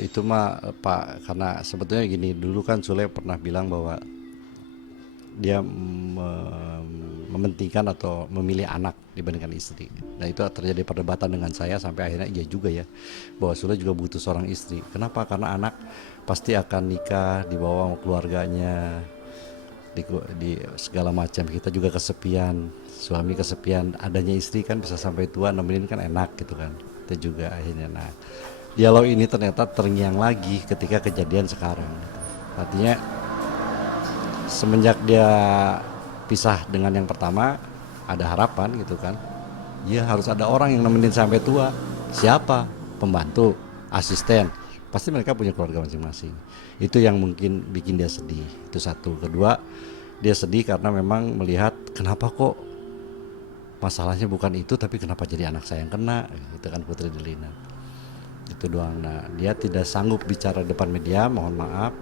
Itu mah Pak, karena sebetulnya gini, dulu kan Sule pernah bilang bahwa dia mementingkan atau memilih anak dibandingkan istri. Nah itu terjadi perdebatan dengan saya sampai akhirnya iya juga ya, bahwa Sule juga butuh seorang istri. Kenapa? Karena anak pasti akan nikah, dibawa sama keluarganya, di segala macam. Kita juga kesepian, suami kesepian, adanya istri kan bisa sampai tua nemenin kan enak gitu kan. Itu juga akhirnya. Nah dialog ini ternyata terngiang lagi ketika kejadian sekarang gitu. Artinya semenjak dia pisah dengan yang pertama, ada harapan gitu kan, dia harus ada orang yang nemenin sampai tua. Siapa? Pembantu, asisten, pasti mereka punya keluarga masing-masing. Itu yang mungkin bikin dia sedih, itu satu. Kedua, dia sedih karena memang melihat kenapa kok masalahnya bukan itu, tapi kenapa jadi anak saya yang kena. Itu kan Putri Delina, itu doang. Nah dia tidak sanggup bicara depan media, mohon maaf,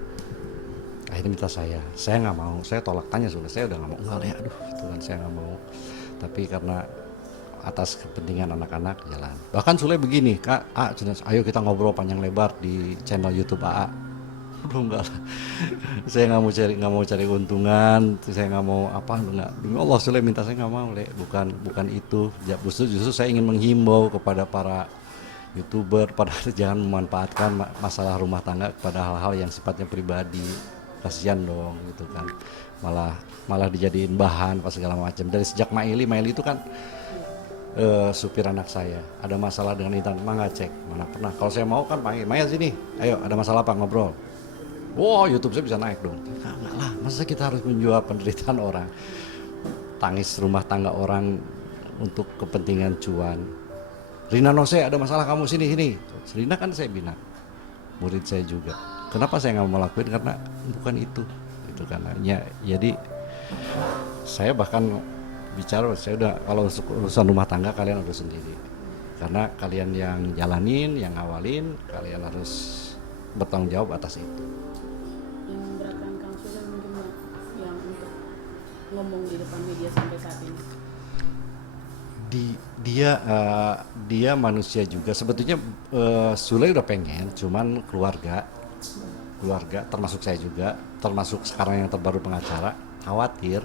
akhirnya minta saya nggak mau, saya tolak tanya, sudah saya udah nggak mau, enggak ya, aduh itu kan saya nggak mau. Tapi karena atas kepentingan anak-anak jalan. Bahkan Sule begini, Kak, ayo kita ngobrol panjang lebar di channel YouTube AA. Enggak lah, saya nggak mau cari untungan, saya nggak mau apa, enggak, demi Allah Sule minta, saya nggak mau, Le, bukan itu. Justru saya ingin menghimbau kepada para YouTuber pada jangan memanfaatkan masalah rumah tangga pada hal-hal yang sifatnya pribadi. Kasihan dong gitu kan, malah malah dijadiin bahan apa segala macam. Dari sejak Maili itu kan supir anak saya ada masalah dengan Intan, mah nggak cek, mana pernah. Kalau saya mau kan panggil Maya sini, ayo ada masalah apa, ngobrol. Wow, YouTube saya bisa naik dong. Enggak lah, masa kita harus menjual penderitaan orang, tangis rumah tangga orang untuk kepentingan cuan. Rina Nose ada masalah, kamu sini sini. Rina kan saya bina, murid saya juga. Kenapa saya nggak mau lakuin? Karena bukan itu, itu karena ya, jadi saya bahkan bicara, saya udah, kalau urusan rumah tangga kalian harus sendiri, karena kalian yang jalanin, yang ngawalin, kalian harus bertanggung jawab atas itu. Yang memberatkan Kang Sule mungkin yang untuk ngomong di depan media sampai saat ini. Dia manusia juga sebetulnya. Sule udah pengen, cuman keluarga termasuk saya juga, termasuk sekarang yang terbaru pengacara, khawatir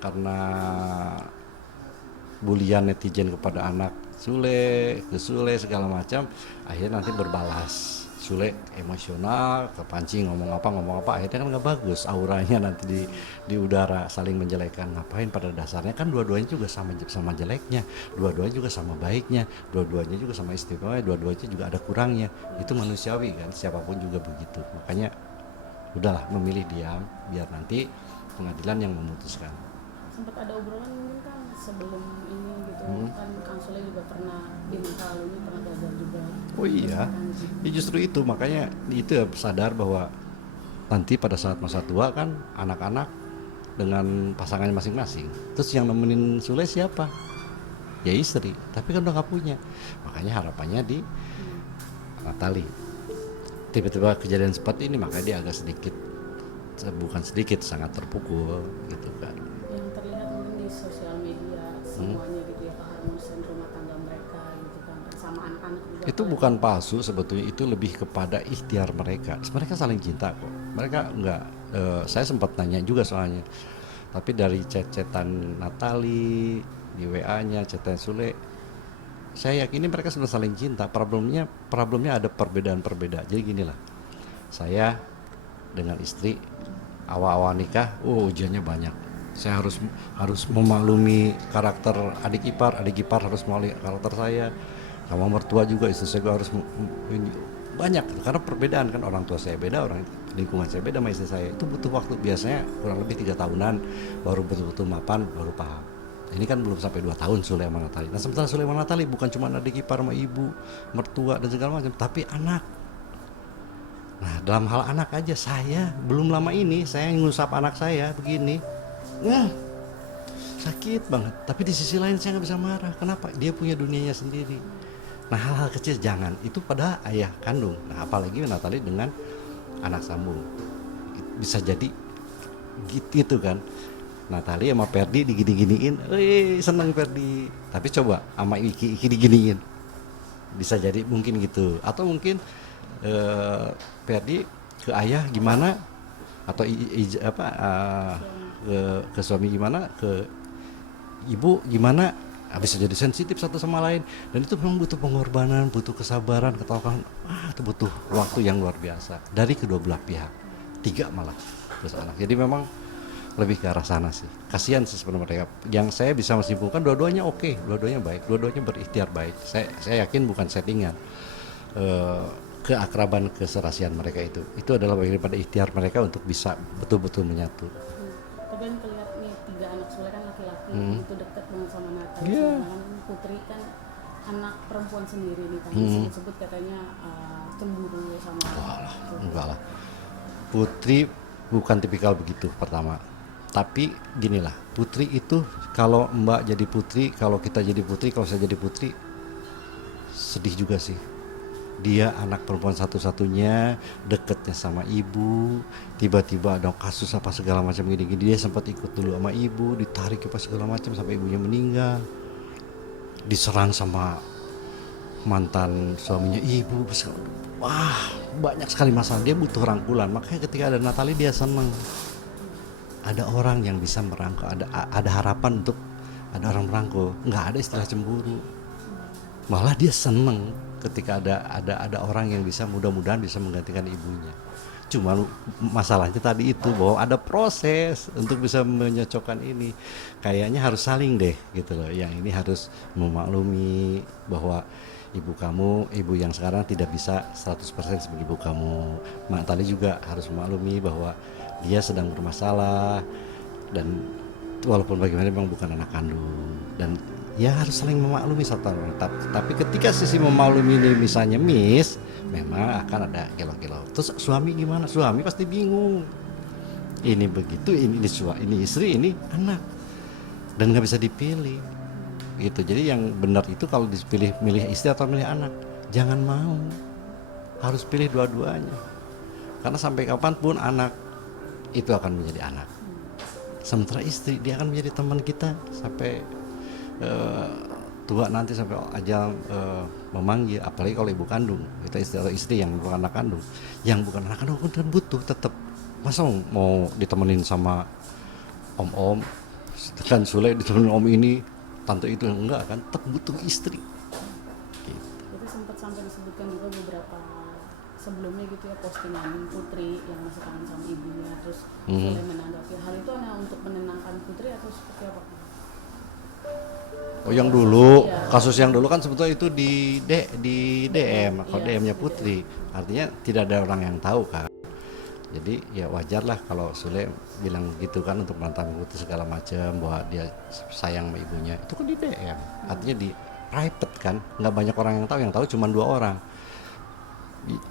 karena bulian netizen kepada anak Sule, ke Sule segala macam, akhirnya nanti berbalas. Sule emosional, kepancing ngomong apa, akhirnya kan nggak bagus auranya nanti di udara, saling menjelekan. Ngapain, pada dasarnya kan dua-duanya juga sama jeleknya, dua-duanya juga sama baiknya, dua-duanya juga sama istimewanya, dua-duanya juga ada kurangnya. Itu manusiawi kan, siapapun juga begitu. Makanya udahlah, memilih diam biar nanti pengadilan yang memutuskan. Sempat ada obrolan mungkin Kang sebelum ini gitu, kan Kang Sule juga pernah di masa lalu ini pernah gagal juga Oh iya, menikahkan ya justru itu makanya itu ya, sadar bahwa nanti pada saat masa tua kan anak-anak dengan pasangannya masing-masing. Terus yang nemenin Sule siapa? Ya istri, tapi kan udah gak punya. Makanya harapannya di Natali. Tiba-tiba kejadian seperti ini, makanya dia agak sedikit, bukan sedikit, sangat terpukul gitu kan. yang terlihat mungkin di sosial media semuanya gitu ya, keharmonisan rumah tangga mereka gitu kan, dan sama anak-anak juga Itu apalagi. bukan palsu sebetulnya, itu lebih kepada ikhtiar mereka. Mereka saling cinta kok, mereka enggak. Saya sempat nanya juga soalnya, tapi dari chat-chatan Natali, di WA-nya chatan Sule, saya yakin mereka sudah saling cinta. Problemnya ada perbedaan-perbedaan. Jadi gini lah, saya dengan istri awal-awal nikah, ujiannya banyak. Saya harus memaklumi karakter adik ipar harus memaklumi karakter saya, sama mertua juga, istri saya juga harus banyak, karena perbedaan kan, orang tua saya beda, orang lingkungan saya beda sama istri saya. Itu butuh waktu, biasanya kurang lebih 3 tahunan baru betul-betul mapan, baru paham. Ini kan belum sampai 2 tahun Sule sama Natali. Nah sementara Sule sama Natali bukan cuma adik ipar sama ibu, mertua dan segala macam, tapi anak. Nah dalam hal anak aja, saya belum lama ini saya ngusap anak saya begini, nah, sakit banget. Tapi di sisi lain saya nggak bisa marah. Kenapa? Dia punya dunianya sendiri. Nah hal-hal kecil jangan, itu pada ayah kandung. Nah apalagi Natali dengan anak sambung, bisa jadi gitu kan. Natali sama Perdi digini-giniin, seneng Perdi. Tapi coba sama Iki diginiin, bisa jadi mungkin gitu. Atau mungkin Ferdi ke ayah gimana, atau ke suami gimana, ke ibu gimana, bisa jadi sensitif satu sama lain, dan itu memang butuh pengorbanan, butuh kesabaran, ketahuan, itu butuh waktu yang luar biasa dari kedua belah pihak, 3 malah terus anak. Jadi memang lebih ke arah sana sih, kasihan sih sebenarnya mereka. Yang saya bisa menyimpulkan dua-duanya oke, dua-duanya baik, dua-duanya berikhtiar baik. Saya yakin bukan settingan. Keakraban, keserasian mereka itu adalah bagian daripada ikhtiar mereka untuk bisa betul-betul menyatu. Tapi kan kelihatan nih 3 anak Sule kan laki-laki, itu dekat banget sama Natali. Iya. Sedangkan Putri kan anak perempuan sendiri nih, tadi disebut katanya cemburu sama. Enggak lah, Putri bukan tipikal begitu pertama. Tapi ginilah, Putri itu kalau Mbak jadi putri, kalau kita jadi putri, kalau saya jadi putri, sedih juga sih. Dia anak perempuan satu-satunya, deketnya sama ibu, tiba-tiba ada kasus apa segala macam gini-gini. Dia sempat ikut dulu sama ibu, ditarik apa segala macam sampai ibunya meninggal, diserang sama mantan suaminya ibu. Wah, banyak sekali masalah. Dia butuh rangkulan. Makanya ketika ada Natali dia senang. Ada orang yang bisa merangkul, ada harapan untuk ada orang merangkul. Nggak ada istilah cemburu. Malah dia senang ketika ada orang yang bisa, mudah-mudahan bisa menggantikan ibunya. Cuma masalahnya tadi itu, bahwa ada proses untuk bisa menyocokkan ini. Kayaknya harus saling deh gitu loh. Yang ini harus memaklumi bahwa ibu yang sekarang tidak bisa 100% sebagai ibu kamu. Mak Tali juga harus memaklumi bahwa dia sedang bermasalah, dan walaupun bagaimana memang bukan anak kandung, dan ya harus saling memaklumi satu sama lain. Tapi ketika sisi memaklumi ini misalnya miss, memang akan ada gelo-gelo. Terus suami gimana? Suami pasti bingung. Ini begitu, ini istri, ini anak, dan nggak bisa dipilih. Gitu. Jadi yang benar itu kalau dipilih, milih istri atau milih anak, jangan mau. Harus pilih dua-duanya. Karena sampai kapanpun anak itu akan menjadi anak. Sementara istri dia akan menjadi teman kita sampai tua nanti, sampai ajal memanggil. Apalagi kalau ibu kandung, kita istri yang bukan anak kandung. Yang bukan anak kandung kan butuh tetap. Masa mau ditemenin sama om-om, kan Sule ditemenin om ini, tante itu, enggak kan, tetap butuh istri. Gitu. Itu sempat sampai disebutkan juga beberapa sebelumnya gitu ya, postingan Putri yang masih kangen sama ibunya, terus Sule menanggapi hal itu hanya untuk menenangkan Putri atau seperti apa? Oh, yang dulu, kasus yang dulu kan sebetulnya itu di DM, kalau DM-nya Putri. Artinya tidak ada orang yang tahu kan. Jadi ya wajar lah kalau Sule bilang gitu kan, untuk menantang Putri segala macam, bahwa dia sayang sama ibunya. Itu kan di DM, artinya di private kan, nggak banyak orang yang tahu cuma 2 orang.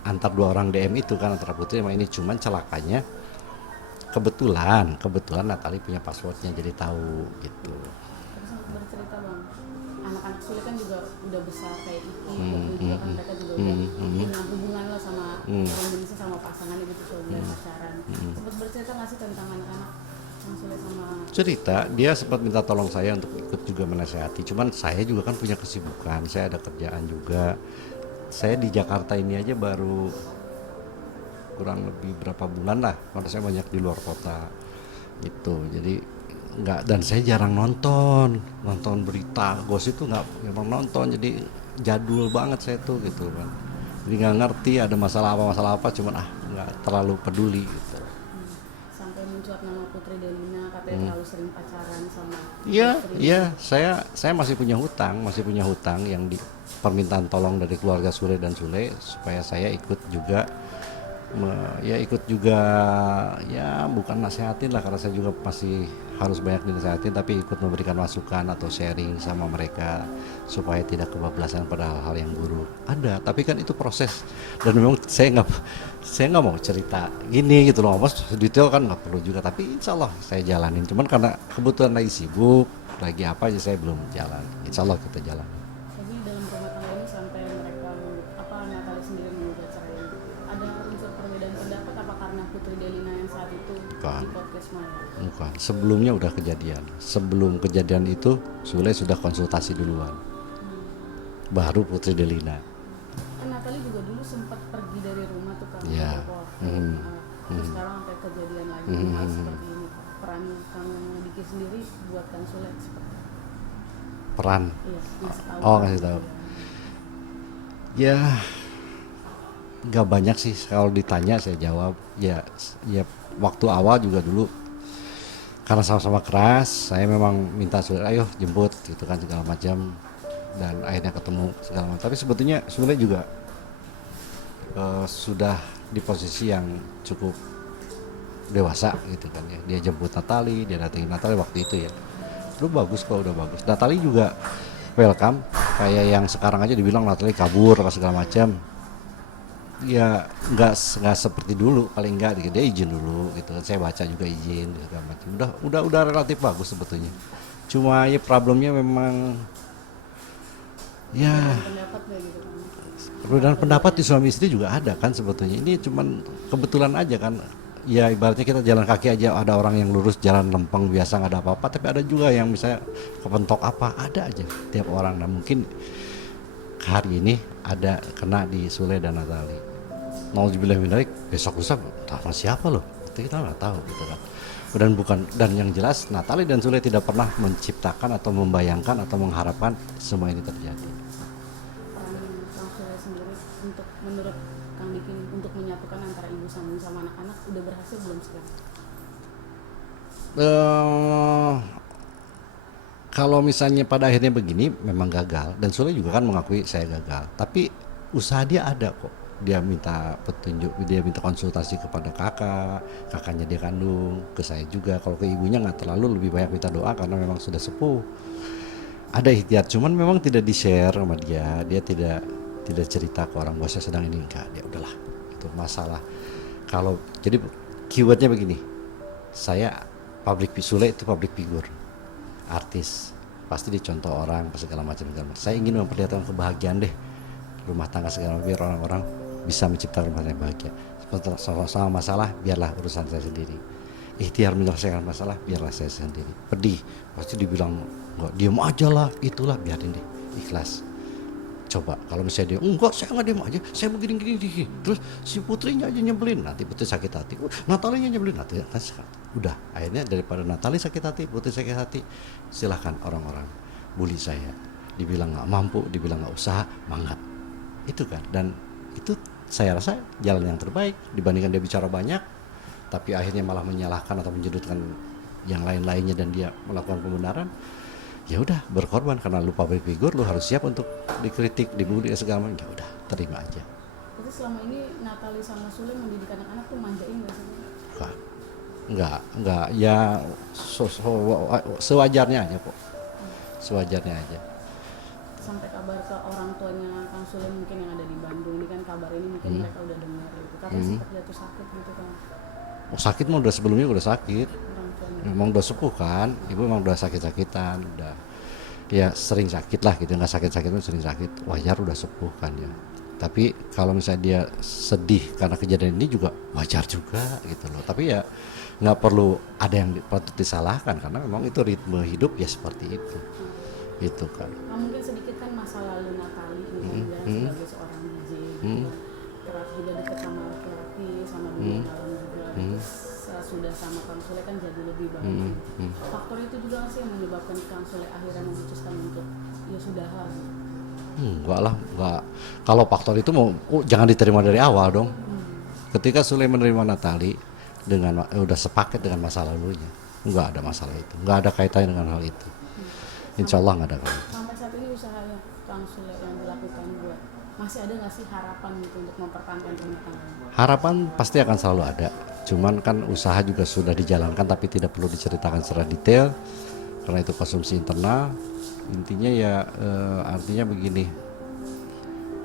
Antar 2 orang DM itu kan, antara Putri sama ini. Cuman celakanya kebetulan Natali punya passwordnya, jadi tahu gitu. Tapi sempat bercerita bang, anak-anak Sule kan juga udah besar kayak itu, juga kan mereka juga udah punya hubungan lah sama Indonesia, sama pasangannya gitu, sudah pacaran. Sempat bercerita nggak sih tentang anak-anak yang Sule sama? Cerita, dia sempat minta tolong saya untuk ikut juga menasehati. Cuman saya juga kan punya kesibukan, saya ada kerjaan juga. Saya di Jakarta ini aja baru kurang lebih berapa bulan lah, karena saya banyak di luar kota gitu. Jadi nggak, dan saya jarang nonton berita gosip itu, nggak nonton. Jadi jadul banget saya tuh gitu kan. Jadi nggak ngerti ada masalah apa, cuman nggak terlalu peduli gitu. Sampai mencuat nama Putri Delina, katanya terlalu sering pacaran sama Iya, saya masih punya hutang yang di permintaan tolong dari keluarga Sule dan Sule, supaya saya ikut juga ya bukan nasehatin lah, karena saya juga masih harus banyak dinasehatin, tapi ikut memberikan masukan atau sharing sama mereka supaya tidak kebablasan pada hal-hal yang buruk. Ada, tapi kan itu proses, dan memang saya nggak mau cerita gini gitu loh, mas detail kan nggak perlu juga, tapi insya Allah saya jalanin. Cuman karena kebetulan lagi sibuk, lagi apa aja, saya belum jalan. Insya Allah kita jalan. Jadi dalam rumah tangga ini sampai mereka Natali sendiri menggugat cerai, ada unsur perbedaan pendapat apa karena Putri Delina yang saat itu Bukan. di podcast Maya? Bukan, sebelumnya udah kejadian. Sebelum kejadian itu Sule sudah konsultasi duluan, baru Putri Delina. Kan Natali juga dulu dulu sempat pergi dari rumah tuh kan Iya. beberapa waktu. Terus sekarang sampai kejadian lagi hal seperti ini. Peran Kang Diki sendiri buat Kang Sule seperti apa? Peran. Iya, ngasih tahu. Oh, ngasih tahu. Ya nggak banyak sih, kalau ditanya saya jawab ya waktu awal juga dulu karena sama-sama keras, saya memang minta Sule ayo jemput gitu kan segala macam, dan akhirnya ketemu segala macam. Tapi sebetulnya Sule juga sudah di posisi yang cukup dewasa gitu kan ya. Dia jemput Natali, dia datengin Natali waktu itu ya. Lu bagus kok, udah bagus. Natali juga welcome, kayak yang sekarang aja dibilang Natali kabur segala macam. Ya nggak seperti dulu, paling enggak dia izin dulu gitu. Saya baca juga izin segala macam. Udah relatif bagus sebetulnya. Cuma ya problemnya memang ya Pendapatnya gitu kan. perbedaan pendapat di suami istri juga ada kan sebetulnya. Ini cuman kebetulan aja kan. Ya ibaratnya kita jalan kaki aja ada orang yang lurus jalan lempeng biasa nggak ada apa-apa, tapi ada juga yang misalnya kepentok apa, ada aja tiap orang. Nah mungkin hari ini ada kena di Sule dan Natali. Nauzubillah min dzalik, besok lusa sama siapa loh? Itu kita nggak tahu gitu kan. Dan yang jelas Natali dan Sule tidak pernah menciptakan atau membayangkan atau mengharapkan semua ini terjadi. Peran Kang Sule sendiri untuk menurut Kang Diki untuk menyatukan antara ibu sama anak-anak udah berhasil belum sekarang? Kalau misalnya pada akhirnya begini memang gagal, dan Sule juga kan mengakui saya gagal, tapi usaha dia ada kok. Dia minta petunjuk, dia minta konsultasi kepada kakaknya dia kandung, ke saya juga. Kalau ke ibunya nggak terlalu, lebih banyak minta doa karena memang sudah sepuh. Ada ikhtiar, cuman memang tidak di share sama dia tidak cerita ke orang bahwa saya sedang ini, enggak. Dia udahlah, itu masalah. Kalau jadi keywordnya begini, saya Sule itu public figure, artis, pasti dicontoh orang segala macam. Saya ingin memperlihatkan kebahagiaan deh rumah tangga segala macam, biar orang-orang bisa menciptakan rumah tangga yang bahagia. Sama masalah biarlah urusan saya sendiri. Ikhtiar menyelesaikan masalah biarlah saya sendiri. Pedih pasti dibilang enggak, diam aja lah, itulah, biarin deh, ikhlas. Coba kalau misalnya dia enggak, saya nggak diam aja, saya begini terus si putrinya aja nyebelin, nanti putri sakit hati, Natalinya nyebelin, nanti kan udah, akhirnya daripada Natali sakit hati, putri sakit hati, silahkan orang-orang bully saya, dibilang nggak mampu, dibilang nggak usaha, mangga, itu kan. Dan itu saya rasa jalan yang terbaik dibandingkan dia bicara banyak tapi akhirnya malah menyalahkan atau menjudutkan yang lain-lainnya dan dia melakukan pembenaran. Ya udah, berkorban karena lu public figure, lu harus siap untuk dikritik, dibully segala macam. Ya udah, terima aja. Jadi selama ini Natali sama Sule mendidik anak-anak tuh manjain nggak sih? Enggak, ya sewajarnya aja kok. Sewajarnya aja. Sampai kabar ke orang tuanya Kang Sule mungkin yang ada di Bandung ini kan, kabar ini mungkin mereka udah dengar gitu. Katanya sempat jatuh sakit gitu kan. Oh, sakit mah udah sebelumnya udah sakit. Orang tuanya. Memang udah sepuh kan, ibu memang udah sakit-sakitan, udah ya sering sakit lah gitu, nggak sakit-sakit itu sering sakit, wajar, udah sepuh kan ya. Tapi kalau misalnya dia sedih karena kejadian ini juga wajar juga gitu loh. Tapi ya nggak perlu ada yang patut disalahkan karena memang itu ritme hidup ya seperti itu. Itu kan. Nah, mungkin sedikit kan masa lalu Natali misalnya sebagai seorang DJ gitu kan. Kerap juga dekat sama laki-laki, sama dunia malam juga. Terus sudah sama Kang Sule kan jadi lebih baik. Faktor itu juga sih yang menyebabkan Kang Sule akhirnya memutuskan untuk ya sudah lah. Enggak lah, enggak. Kalau faktor itu mau jangan diterima dari awal dong. Ketika Sule menerima Natali dengan udah sepaket dengan masa lalunya, enggak ada masalah itu, enggak ada kaitannya dengan hal itu. Insya Allah nggak ada kaitan. Sampai saat ini usaha yang Kang Sule yang dilakukan buat masih ada nggak sih harapan gitu untuk mempertahankan rumah tangga? Harapan pasti akan selalu ada. Cuman kan usaha juga sudah dijalankan tapi tidak perlu diceritakan secara detail karena itu konsumsi internal. Intinya ya artinya begini,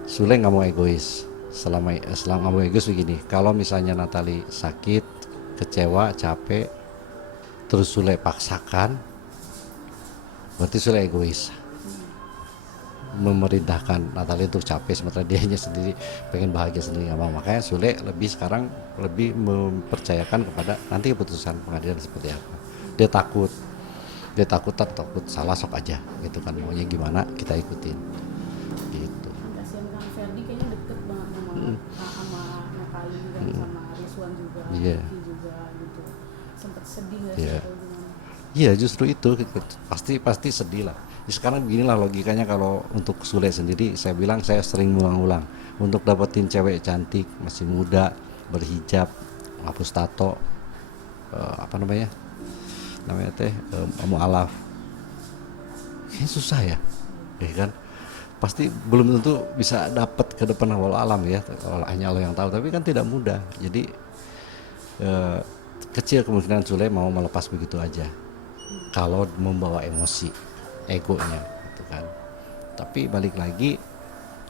Sule nggak mau egois. Selama nggak mau egois begini, kalau misalnya Natali sakit, kecewa, capek, terus Sule paksakan, berarti Sule egois, memerintahkan Natali untuk capek sementara dianya sendiri pengen bahagia sendiri nggak mau. Makanya Sule sekarang lebih mempercayakan kepada nanti keputusan pengadilan seperti apa. Dia takut salah, sok aja gitu kan, maunya gimana kita ikutin gitu. Kasihan Kang Ferdi kayaknya deket banget sama sama Natali dan sama Rizwan juga, Iya. Ricky juga gitu. Sempat sedih nggak sih Iya. atau gimana? Iya, justru itu pasti sedih lah. Ya, sekarang beginilah logikanya, kalau untuk Sule sendiri saya bilang, saya sering ngulang-ulang untuk dapetin cewek cantik masih muda berhijab, hapus tato, apa namanya teh mualaf, kayaknya susah ya, kan pasti belum tentu bisa dapat ke depan awal alam ya, hanya Allah yang tahu, tapi kan tidak mudah. Jadi eh, kecil kemungkinan Sule mau melepas begitu aja kalau membawa emosi egonya gitu kan. Tapi balik lagi,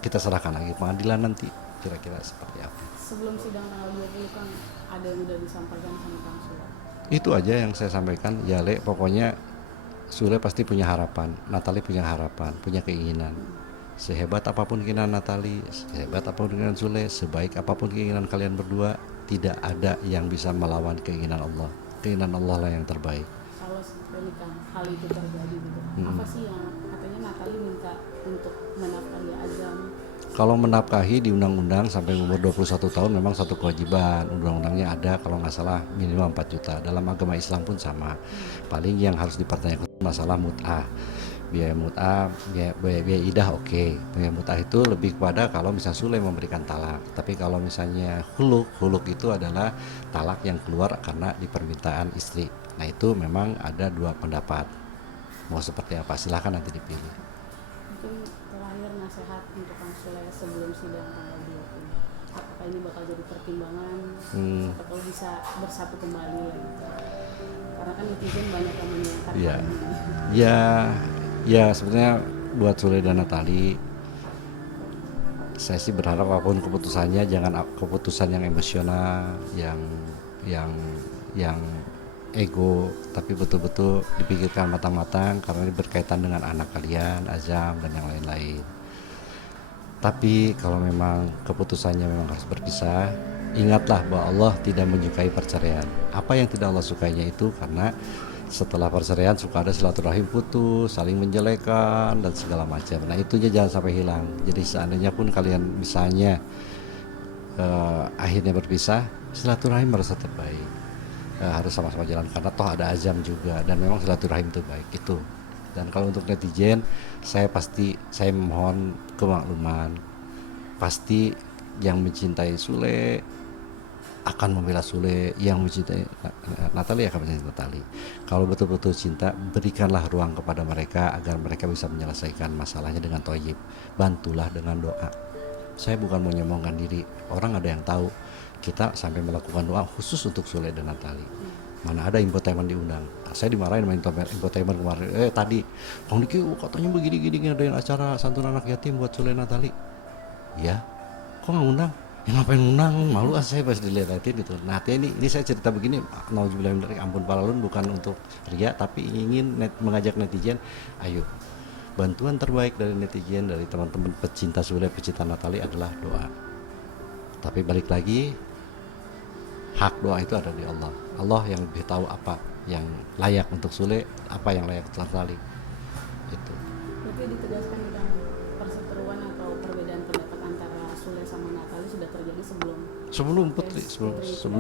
kita serahkan lagi pengadilan nanti kira-kira seperti apa. Sebelum sidang tanggal 20 kan ada yang udah disampaikan sama Kang Sule. Itu aja yang saya sampaikan ya, Le. Pokoknya Sule pasti punya harapan, Natali punya harapan, punya keinginan. Sehebat apapun keinginan Natali, sehebat apapun keinginan Sule, sebaik apapun keinginan kalian berdua, tidak ada yang bisa melawan keinginan Allah. Keinginan Allah lah yang terbaik. Kalau seperti kan hal itu terjadi gitu, apa sih yang katanya Natali minta untuk menafkahi Azam? Kalau menafkahi di undang-undang sampai umur 21 tahun memang satu kewajiban. Undang-undangnya ada kalau nggak salah minimal 4 juta. Dalam agama Islam pun sama. Paling yang harus dipertanyakan masalah mut'ah. Biaya mut'ah, biaya idah oke. Biaya mut'ah itu lebih kepada kalau misalnya Sule memberikan talak. Tapi kalau misalnya huluk itu adalah talak yang keluar karena di permintaan istri. Nah itu memang ada dua pendapat. Mau seperti apa silahkan nanti dipilih. Mungkin terakhir nasihat untuk Kang Sule sebelum sidang tanggal 20. Apakah ini bakal jadi pertimbangan atau kalau bisa bersatu kembali lagi? Karena kan netizen banyak yang menyangka Iya. hal ini. Ya sebenarnya buat Sule dan Natali, saya sih berharap apapun keputusannya jangan keputusan yang emosional, yang ego, tapi betul-betul dipikirkan matang-matang karena ini berkaitan dengan anak kalian, Azam dan yang lain-lain. Tapi kalau memang keputusannya memang harus berpisah, ingatlah bahwa Allah tidak menyukai perceraian. Apa yang tidak Allah sukainya itu karena setelah perceraian suka ada silaturahim putus, saling menjelekan dan segala macam. Nah itu jangan sampai hilang. Jadi seandainya pun kalian misalnya akhirnya berpisah, silaturahim harus tetap baik. Harus sama-sama jalan karena toh ada Azam juga dan memang silaturahim itu baik itu. Dan kalau untuk netizen, saya mohon kemakluman. Pasti yang mencintai Sule akan membela Sule, yang mencintai Natali akan mencintai Natali. Kalau betul-betul cinta, berikanlah ruang kepada mereka agar mereka bisa menyelesaikan masalahnya dengan thayyib. Bantulah dengan doa. Saya bukan mau nyombongkan diri, orang ada yang tahu kita sampai melakukan doa khusus untuk Sule dan Natali. Mana ada infotainment diundang. Saya dimarahin sama infotainment kemarin. Tadi Kang Diki katanya begini-gini ada yang acara santunan anak yatim buat Sule Natali. Ya, kok nggak undang? Ya ngapain undang? Malu saya pas dilihatin gitu. Nah ini saya cerita begini, nauzubillah min dzalik, ampun palalun, bukan untuk ria, tapi ingin mengajak netizen, ayo. Bantuan terbaik dari netizen, dari teman-teman pecinta Sule, pecinta Natali adalah doa. Tapi balik lagi, hak doa itu ada di Allah. Allah yang lebih tahu apa yang layak untuk Sule, apa yang layak untuk Natali. Itu. Berarti ditegaskan tentang perseteruan atau perbedaan pendapat antara Sule sama Natali sudah terjadi sebelum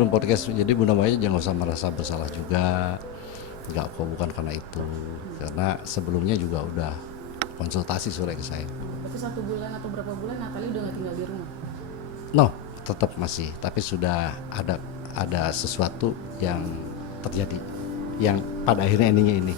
podcast. Jadi Bunda Maya jangan usah merasa bersalah juga. Enggak kok, bukan karena itu. Karena sebelumnya juga udah konsultasi Sule ke saya. Berarti 1 bulan atau berapa bulan Natali udah nggak tinggal di rumah? No, tetap masih, tapi sudah ada sesuatu yang terjadi yang pada akhirnya endingnya ini.